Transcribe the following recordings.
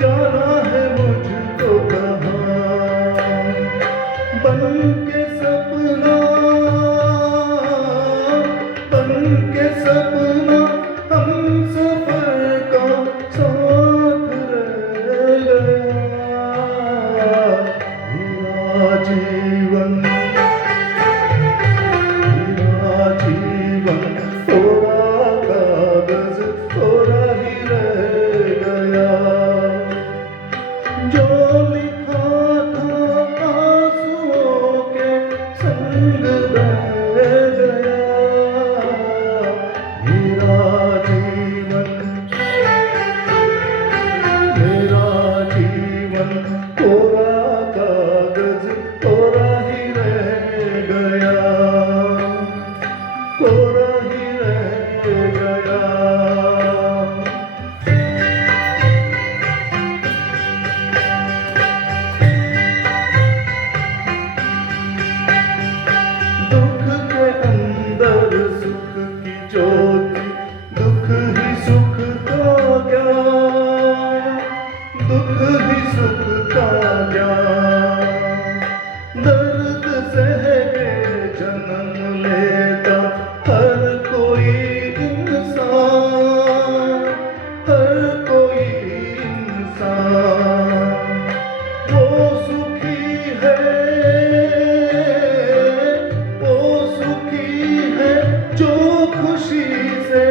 जाना है मुझको कहाँ, बन के सपना, बन के सपना हम सफर का साथ रह गया। मेरा जीवन, मेरा जीवन थोड़ा कागज थोड़ा ही रह गया। जो लिखा था आंसुओं के संग बह गया। मेरा जीवन, मेरा जीवन कोरा कागज कोरा ही रह गया, कोरा ही रह गया। दुख के अंदर सुख की ज्योति, दुख ही सुख का ज्ञान, दुख ही सुख का ज्ञान। दर्द सह के जन्म लेता हर कोई इंसान, हर कोई इंसान। वो सुखी है, वो सुखी है जो खुशी से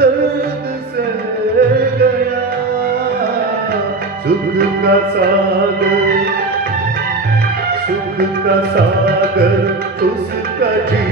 दर्द से गया। सुख का सागर, सुख का सागर उसका जी